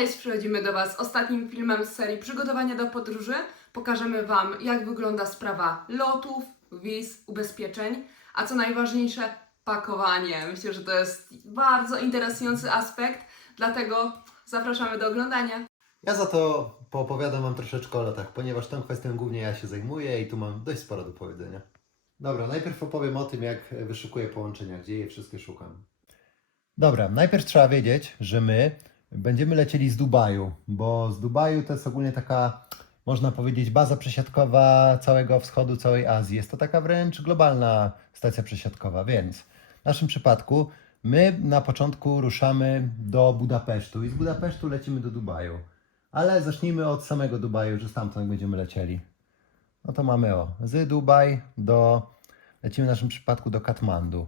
Cześć, przychodzimy do Was z ostatnim filmem z serii Przygotowania do podróży. Pokażemy Wam, jak wygląda sprawa lotów, wiz, ubezpieczeń, a co najważniejsze, pakowanie. Myślę, że to jest bardzo interesujący aspekt, dlatego zapraszamy do oglądania. Ja za to poopowiadam Wam troszeczkę o lotach, ponieważ tą kwestią głównie ja się zajmuję i tu mam dość sporo do powiedzenia. Dobra, najpierw opowiem o tym, jak wyszukuję połączenia, gdzie je wszystkie szukam. Dobra, najpierw trzeba wiedzieć, że my będziemy lecieli z Dubaju, bo z Dubaju to jest ogólnie taka, można powiedzieć, baza przesiadkowa całego wschodu, całej Azji. Jest to taka wręcz globalna stacja przesiadkowa, więc w naszym przypadku my na początku ruszamy do Budapesztu i z Budapesztu lecimy do Dubaju. Ale zacznijmy od samego Dubaju, że stamtąd będziemy lecieli. No to mamy o, z Dubaj do, lecimy w naszym przypadku do Katmandu.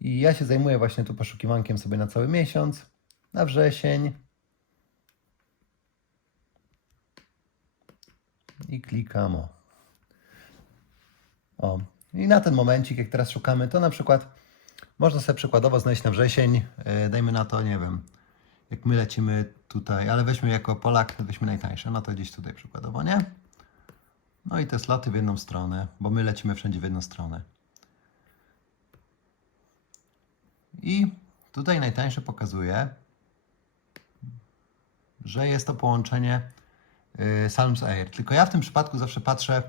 I ja się zajmuję właśnie tu poszukiwankiem sobie na cały miesiąc, na wrzesień. I klikam o. O, i na ten momencik, jak teraz szukamy, to na przykład można sobie przykładowo znaleźć na wrzesień, yy, dajmy na to, nie wiem, jak my lecimy tutaj, ale weźmy jako Polak, weźmy najtańsze, no to gdzieś tutaj przykładowo, nie? No i te sloty w jedną stronę, bo my lecimy wszędzie w jedną stronę. I tutaj najtańsze pokazuje, że jest to połączenie y, Salms Air. Tylko ja w tym przypadku zawsze patrzę,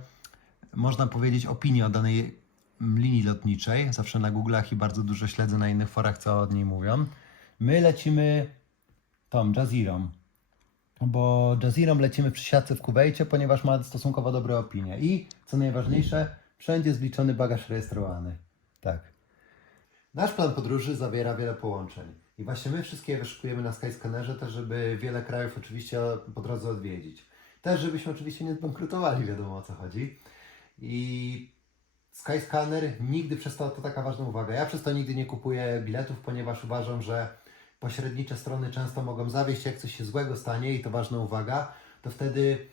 można powiedzieć, opinię o danej mm, linii lotniczej. Zawsze na Google'ach i bardzo dużo śledzę na innych forach, co od niej mówią. My lecimy tą Jazirą, bo Jazirą lecimy w przysiadce w Kuwejcie, ponieważ ma stosunkowo dobre opinie. I co najważniejsze, wszędzie zliczony bagaż rejestrowany. Tak. Nasz plan podróży zawiera wiele połączeń. I właśnie my wszystkie je wyszukujemy na Skyscannerze, też żeby wiele krajów oczywiście po drodze odwiedzić. Też żebyśmy oczywiście nie zbankrutowali, wiadomo o co chodzi. I Skyscanner nigdy przez to, to taka ważna uwaga. Ja przez to nigdy nie kupuję biletów, ponieważ uważam, że pośrednicze strony często mogą zawieść, jak coś się złego stanie i to ważna uwaga, to wtedy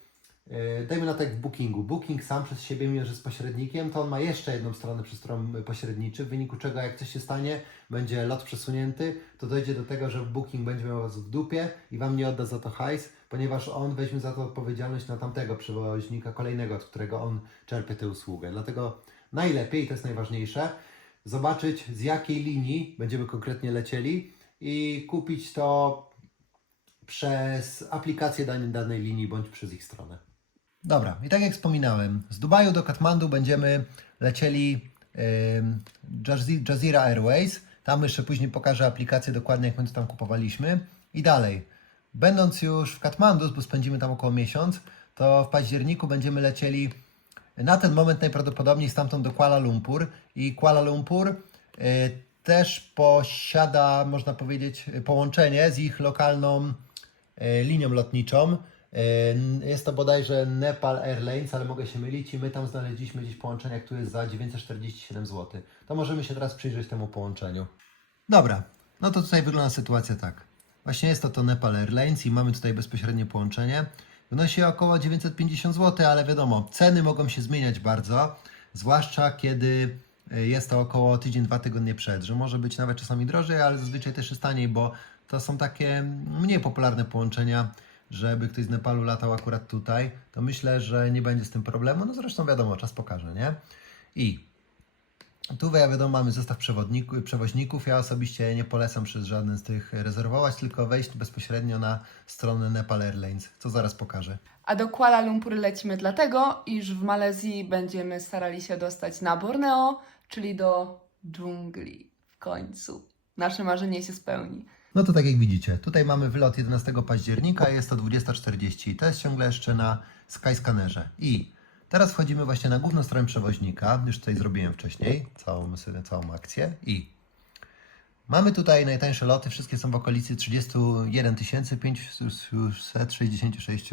Dajmy na tak w Bookingu. Booking sam przez siebie, że jest pośrednikiem, to on ma jeszcze jedną stronę, przez którą pośredniczy, w wyniku czego jak coś się stanie, będzie lot przesunięty, to dojdzie do tego, że Booking będzie miał Was w dupie i Wam nie odda za to hajs, ponieważ on weźmie za to odpowiedzialność na tamtego przewoźnika kolejnego, od którego on czerpie tę usługę. Dlatego najlepiej, to jest najważniejsze, zobaczyć z jakiej linii będziemy konkretnie lecieli i kupić to przez aplikację danej linii bądź przez ich stronę. Dobra, i tak jak wspominałem, z Dubaju do Katmandu będziemy lecieli Jazi- Jazeera Airways. Tam jeszcze później pokażę aplikację dokładnie, jak my to tam kupowaliśmy. I dalej, będąc już w Katmandu, bo spędzimy tam około miesiąc, to w październiku będziemy lecieli na ten moment najprawdopodobniej stamtąd do Kuala Lumpur. I Kuala Lumpur y, też posiada, można powiedzieć, połączenie z ich lokalną y, linią lotniczą. Y, Jest to bodajże Nepal Airlines, ale mogę się mylić i my tam znaleźliśmy gdzieś połączenie, które jest za 947 zł. To możemy się teraz przyjrzeć temu połączeniu. Dobra, no to tutaj wygląda sytuacja tak. Właśnie jest to to Nepal Airlines i mamy tutaj bezpośrednie połączenie. Wynosi około 950 zł, ale wiadomo, ceny mogą się zmieniać bardzo, zwłaszcza kiedy y, jest to około tydzień, dwa tygodnie przed, że może być nawet czasami drożej, ale zazwyczaj też jest taniej, bo to są takie mniej popularne połączenia, żeby ktoś z Nepalu latał akurat tutaj, to myślę, że nie będzie z tym problemu. No zresztą wiadomo, czas pokaże, nie? I tu wiadomo mamy zestaw przewoźników. Ja osobiście nie polecam przez żaden z tych rezerwować, tylko wejść bezpośrednio na stronę Nepal Airlines, co zaraz pokażę. A do Kuala Lumpur lecimy dlatego, iż w Malezji będziemy starali się dostać na Borneo, czyli do dżungli. W końcu. Nasze marzenie się spełni. No to tak jak widzicie, tutaj mamy wylot 11 października, jest to 20.40. To jest ciągle jeszcze na Skyscannerze. I teraz wchodzimy właśnie na główną stronę przewoźnika. Już tutaj zrobiłem wcześniej całą, całą akcję. I mamy tutaj najtańsze loty, wszystkie są w okolicy 31 566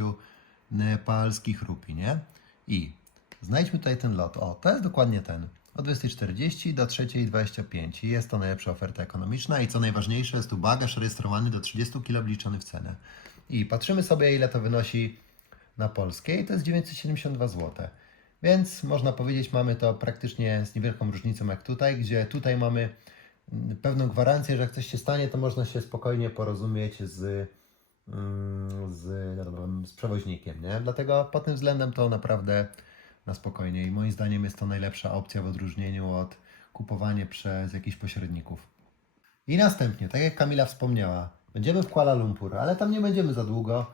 nepalskich rupii, nie? I znajdźmy tutaj ten lot. O, to jest dokładnie ten. O 20.40 do 3.25. I Jest to najlepsza oferta ekonomiczna i co najważniejsze, jest tu bagaż rejestrowany do 30 kg wliczony w cenę. I patrzymy sobie, ile to wynosi na polskie i to jest 972 zł. Więc można powiedzieć, mamy to praktycznie z niewielką różnicą jak tutaj, gdzie tutaj mamy mm, pewną gwarancję, że jak coś się stanie, to można się spokojnie porozumieć z, mm, z, z przewoźnikiem. Nie? Dlatego pod tym względem to naprawdę na spokojnie. I moim zdaniem jest to najlepsza opcja w odróżnieniu od kupowania przez jakichś pośredników. I następnie, tak jak Kamila wspomniała, będziemy w Kuala Lumpur, ale tam nie będziemy za długo,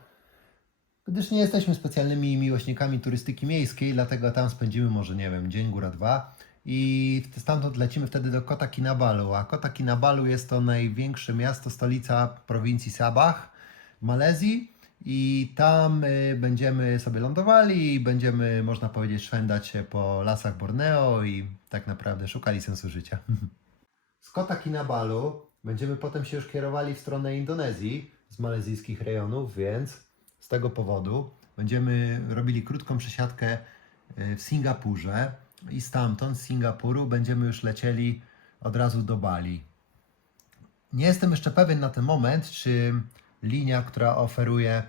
gdyż nie jesteśmy specjalnymi miłośnikami turystyki miejskiej, dlatego tam spędzimy może, nie wiem, dzień, góra dwa. I stamtąd lecimy wtedy do Kota Kinabalu, a Kota Kinabalu jest to największe miasto, stolica prowincji Sabah w Malezji i tam y, będziemy sobie lądowali i będziemy, można powiedzieć, szwendać się po lasach Borneo i tak naprawdę szukali sensu życia. Z Kota Kinabalu będziemy potem się już kierowali w stronę Indonezji z malezyjskich rejonów, więc z tego powodu będziemy robili krótką przesiadkę y, w Singapurze i stamtąd, z Singapuru, będziemy już lecieli od razu do Bali. Nie jestem jeszcze pewien na ten moment, czy linia, która oferuje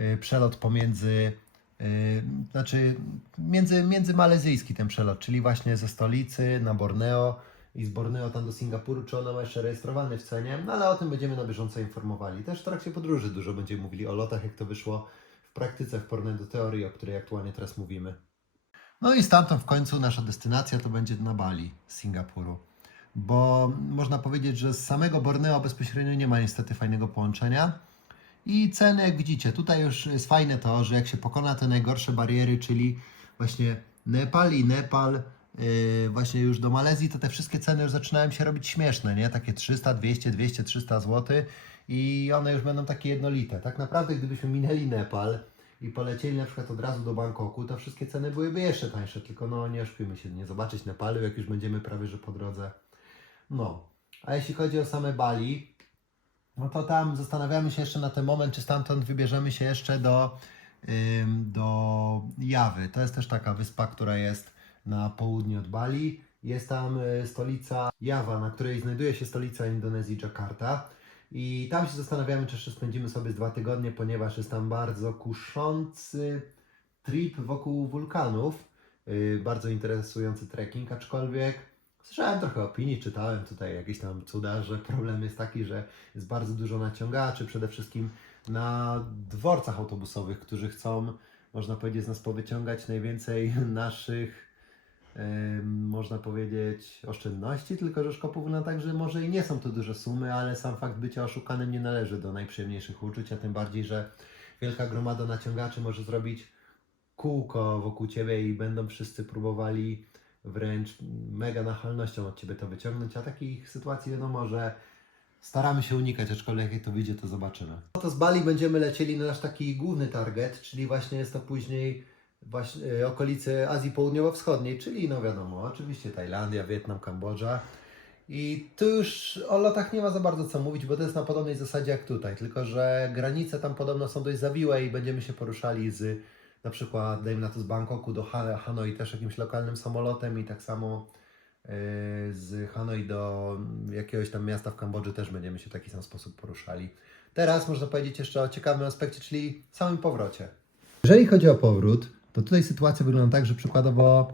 y, przelot pomiędzy, y, znaczy między, międzymalezyjski ten przelot, czyli właśnie ze stolicy na Borneo i z Borneo tam do Singapuru, czy ona ma jeszcze rejestrowany w cenie, no ale o tym będziemy na bieżąco informowali. Też w trakcie podróży dużo będziemy mówili o lotach, jak to wyszło w praktyce, w porównaniu do teorii, o której aktualnie teraz mówimy. No i stamtąd w końcu nasza destynacja to będzie na Bali z Singapuru. Bo można powiedzieć, że z samego Borneo bezpośrednio nie ma niestety fajnego połączenia. I ceny, jak widzicie, tutaj już jest fajne to, że jak się pokona te najgorsze bariery, czyli właśnie Nepal i Nepal, yy, właśnie już do Malezji, to te wszystkie ceny już zaczynają się robić śmieszne, nie? Takie 300, 200, 200, 300 zł i one już będą takie jednolite. Tak naprawdę, gdybyśmy minęli Nepal i polecieli na przykład od razu do Bangkoku, to wszystkie ceny byłyby jeszcze tańsze, tylko no nie oszukujmy się, nie zobaczyć Nepalu, jak już będziemy prawie że po drodze. No, a jeśli chodzi o same Bali, no to tam zastanawiamy się jeszcze na ten moment, czy stamtąd wybierzemy się jeszcze do, do Jawy. To jest też taka wyspa, która jest na południe od Bali. Jest tam y, stolica Jawa, na której znajduje się stolica Indonezji, Jakarta. I tam się zastanawiamy, czy jeszcze spędzimy sobie z dwa tygodnie, ponieważ jest tam bardzo kuszący trip wokół wulkanów. Yy, bardzo interesujący trekking, aczkolwiek słyszałem trochę opinii, czytałem tutaj jakieś tam cuda, że problem jest taki, że jest bardzo dużo naciągaczy, przede wszystkim na dworcach autobusowych, którzy chcą, można powiedzieć, z nas powyciągać najwięcej naszych, em, można powiedzieć, oszczędności, tylko że szkopu wygląda tak, że może i nie są to duże sumy, ale sam fakt bycia oszukanym nie należy do najprzyjemniejszych uczuć, a tym bardziej, że wielka gromada naciągaczy może zrobić kółko wokół Ciebie i będą wszyscy próbowali wręcz mega nachalnością od Ciebie to wyciągnąć, a takich sytuacji wiadomo, że staramy się unikać, aczkolwiek jak to wyjdzie, to zobaczymy. No to z Bali będziemy lecieli na nasz taki główny target, czyli właśnie jest to później właśnie e, okolice Azji Południowo-Wschodniej, czyli no wiadomo, oczywiście Tajlandia, Wietnam, Kambodża. I tu już o lotach nie ma za bardzo co mówić, bo to jest na podobnej zasadzie jak tutaj, tylko że granice tam podobno są dość zawiłe i będziemy się poruszali z na przykład, dajmy na to z Bangkoku do Han- Hanoi też jakimś lokalnym samolotem i tak samo yy, z Hanoi do jakiegoś tam miasta w Kambodży też będziemy się w taki sam sposób poruszali. Teraz można powiedzieć jeszcze o ciekawym aspekcie, czyli samym powrocie. Jeżeli chodzi o powrót, to tutaj sytuacja wygląda tak, że przykładowo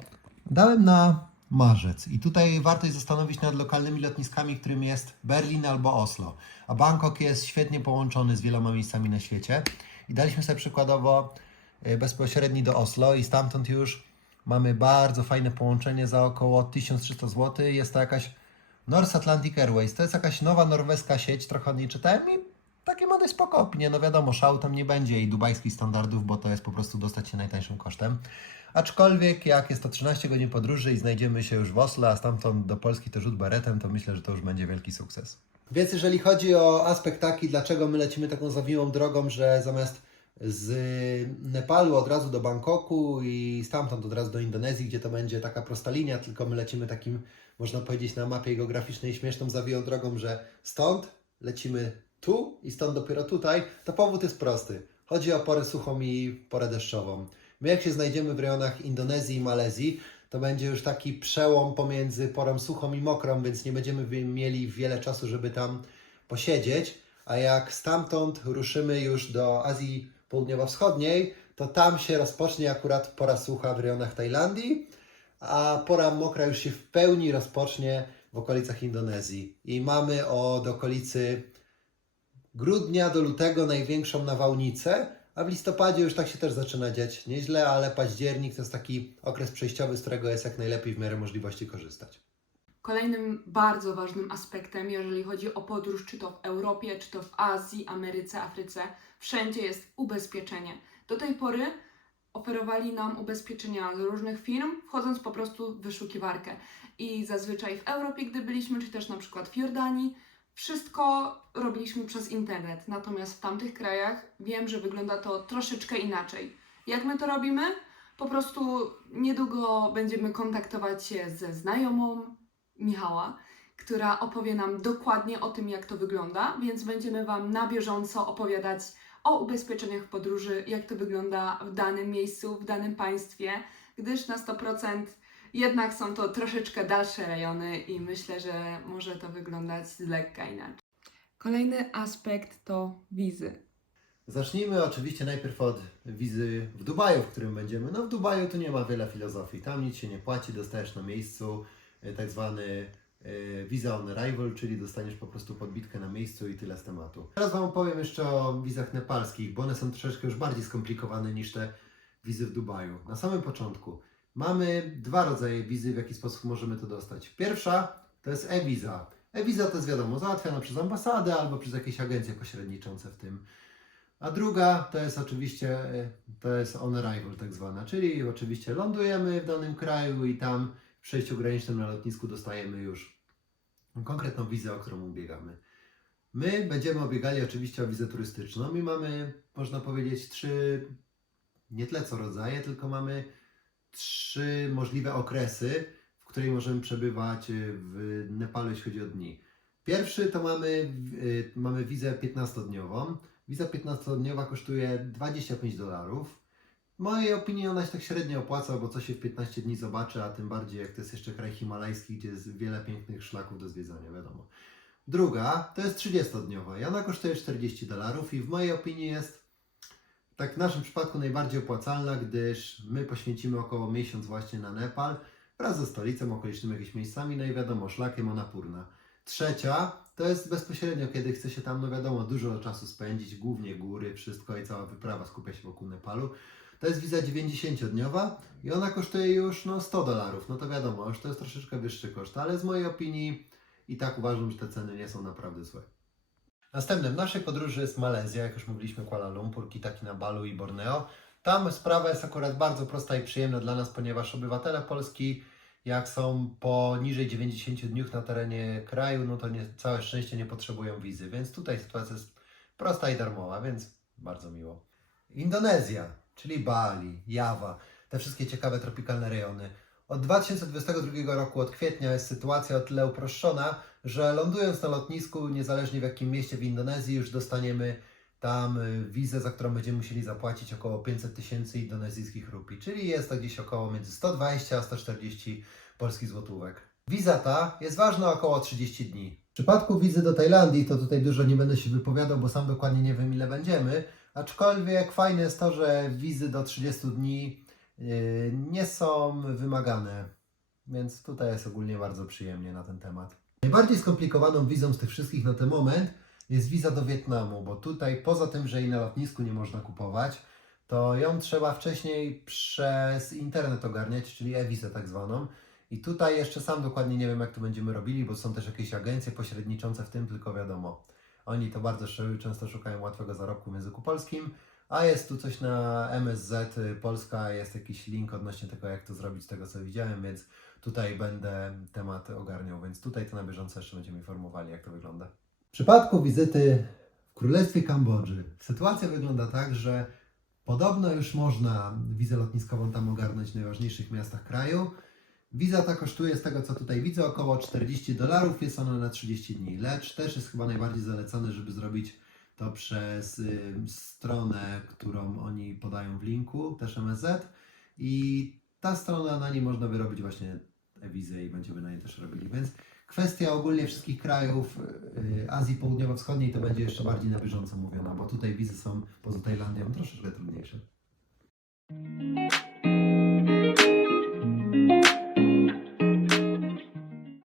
dałem na marzec i tutaj warto się zastanowić nad lokalnymi lotniskami, którym jest Berlin albo Oslo. A Bangkok jest świetnie połączony z wieloma miejscami na świecie i daliśmy sobie przykładowo e, bezpośredni do Oslo i stamtąd już mamy bardzo fajne połączenie za około 1300 zł. Jest to jakaś North Atlantic Airways. To jest jakaś nowa norweska sieć, trochę o niej czytałem i takie ma dość spoko. No wiadomo, szału tam nie będzie i dubajskich standardów, bo to jest po prostu dostać się najtańszym kosztem. Aczkolwiek jak jest to 13 godzin podróży i znajdziemy się już w Oslo, a stamtąd do Polski to rzut beretem, to myślę, że to już będzie wielki sukces. Więc jeżeli chodzi o aspekt taki, dlaczego my lecimy taką zawiłą drogą, że zamiast z Nepalu od razu do Bangkoku i stamtąd od razu do Indonezji, gdzie to będzie taka prosta linia, tylko my lecimy takim, można powiedzieć, na mapie geograficznej śmieszną zawiłą drogą, że stąd lecimy tu i stąd dopiero tutaj, to powód jest prosty. Chodzi o porę suchą i porę deszczową. My jak się znajdziemy w rejonach Indonezji i Malezji, to będzie już taki przełom pomiędzy porą suchą i mokrą, więc nie będziemy mieli wiele czasu, żeby tam posiedzieć. A jak stamtąd ruszymy już do Azji Południowo-Wschodniej, to tam się rozpocznie akurat pora sucha w rejonach Tajlandii, a pora mokra już się w pełni rozpocznie w okolicach Indonezji i mamy od okolicy grudnia do lutego największą nawałnicę, a w listopadzie już tak się też zaczyna dziać nieźle, ale październik to jest taki okres przejściowy, z którego jest jak najlepiej w miarę możliwości korzystać. Kolejnym bardzo ważnym aspektem, jeżeli chodzi o podróż, czy to w Europie, czy to w Azji, Ameryce, Afryce, wszędzie jest ubezpieczenie. Do tej pory oferowali nam ubezpieczenia z różnych firm, wchodząc po prostu w wyszukiwarkę. I zazwyczaj w Europie, gdy byliśmy, czy też na przykład w Jordanii, wszystko robiliśmy przez internet. Natomiast w tamtych krajach wiem, że wygląda to troszeczkę inaczej. Jak my to robimy? Po prostu niedługo będziemy kontaktować się ze znajomą Michała, która opowie nam dokładnie o tym, jak to wygląda, więc będziemy Wam na bieżąco opowiadać o ubezpieczeniach podróży, jak to wygląda w danym miejscu, w danym państwie, gdyż na 100% jednak są to troszeczkę dalsze rejony i myślę, że może to wyglądać z lekka inaczej. Kolejny aspekt to wizy. Zacznijmy oczywiście najpierw od wizy w Dubaju, w którym będziemy. No w Dubaju tu nie ma wiele filozofii. Tam nic się nie płaci, dostajesz na miejscu tak zwany e, visa on arrival, czyli dostaniesz po prostu podbitkę na miejscu i tyle z tematu. Teraz Wam opowiem jeszcze o wizach nepalskich, bo one są troszeczkę już bardziej skomplikowane niż te wizy w Dubaju. Na samym początku mamy dwa rodzaje wizy, w jaki sposób możemy to dostać. Pierwsza to jest e-visa. E-visa to jest wiadomo, załatwiana przez ambasadę albo przez jakieś agencje pośredniczące w tym. A druga to jest oczywiście e, to jest on arrival tak zwana, czyli oczywiście lądujemy w danym kraju i tam w przejściu granicznym na lotnisku dostajemy już konkretną wizę, o którą ubiegamy. My będziemy obiegali oczywiście o wizę turystyczną i mamy, można powiedzieć, trzy, nie tyle co rodzaje, tylko mamy trzy możliwe okresy, w której możemy przebywać e, w Nepalu, jeśli chodzi o dni. Pierwszy to mamy, e, mamy wizę 15-dniową. Wiza 15-dniowa kosztuje 25 dolarów. Mojej opinii ona się tak średnio opłaca, bo co się w 15 dni zobaczy, a tym bardziej jak to jest jeszcze kraj himalajski, gdzie jest wiele pięknych szlaków do zwiedzania, wiadomo. Druga to jest 30-dniowa i ona kosztuje 40 dolarów i w mojej opinii jest tak w naszym przypadku najbardziej opłacalna, gdyż my poświęcimy około miesiąc właśnie na Nepal wraz ze stolicą, okolicznymi jakimiś miejscami, no i wiadomo, szlakiem Annapurna. Trzecia to jest bezpośrednio, kiedy chce się tam, no wiadomo, dużo czasu spędzić, głównie góry, wszystko i cała wyprawa skupia się wokół Nepalu. To jest wiza 90-dniowa i ona kosztuje już no, 100 dolarów. No to wiadomo, już to jest troszeczkę wyższy koszt, ale z mojej opinii i tak uważam, że te ceny nie są naprawdę złe. Następnym w naszej podróży jest Malezja, jak już mówiliśmy, Kuala Lumpur, Kinabalu i Borneo. Tam sprawa jest akurat bardzo prosta i przyjemna dla nas, ponieważ obywatele Polski jak są poniżej 90 dni na terenie kraju, no to nie, całe szczęście nie potrzebują wizy, więc tutaj sytuacja jest prosta i darmowa, więc bardzo miło. Indonezja, czyli Bali, Jawa, te wszystkie ciekawe tropikalne rejony. Od 2022 roku, od kwietnia jest sytuacja o tyle uproszczona, że lądując na lotnisku, niezależnie w jakim mieście w Indonezji, już dostaniemy tam y, wizę, za którą będziemy musieli zapłacić około 500 tysięcy indonezyjskich rupii, czyli jest to gdzieś około między 120 a 140 polskich złotówek. Wiza ta jest ważna około 30 dni. W przypadku wizy do Tajlandii to tutaj dużo nie będę się wypowiadał, bo sam dokładnie nie wiem ile będziemy, aczkolwiek fajne jest to, że wizy do 30 dni yy, nie są wymagane, więc tutaj jest ogólnie bardzo przyjemnie na ten temat. Najbardziej skomplikowaną wizą z tych wszystkich na ten moment jest wiza do Wietnamu, bo tutaj poza tym, że jej na lotnisku nie można kupować, to ją trzeba wcześniej przez internet ogarniać, czyli e-wizę tak zwaną. I tutaj jeszcze sam dokładnie nie wiem, jak to będziemy robili, bo są też jakieś agencje pośredniczące w tym, tylko wiadomo, oni to bardzo często szukają łatwego zarobku w języku polskim, a jest tu coś na MSZ Polska, jest jakiś link odnośnie tego, jak to zrobić, tego co widziałem, więc tutaj będę temat ogarniał, więc tutaj to na bieżąco jeszcze będziemy informowali, jak to wygląda. W przypadku wizyty w Królestwie Kambodży sytuacja wygląda tak, że podobno już można wizę lotniskową tam ogarnąć w najważniejszych miastach kraju. Wiza ta kosztuje, z tego co tutaj widzę, około 40 dolarów, jest ona na 30 dni, lecz też jest chyba najbardziej zalecane, żeby zrobić to przez y, stronę, którą oni podają w linku, też MSZ i ta strona, na niej można wyrobić właśnie e-wizę i będziemy na niej też robili, więc kwestia ogólnie wszystkich krajów y, Azji Południowo-Wschodniej to będzie jeszcze bardziej na bieżąco mówiona, bo tutaj wizy są poza Tajlandią troszeczkę trudniejsze.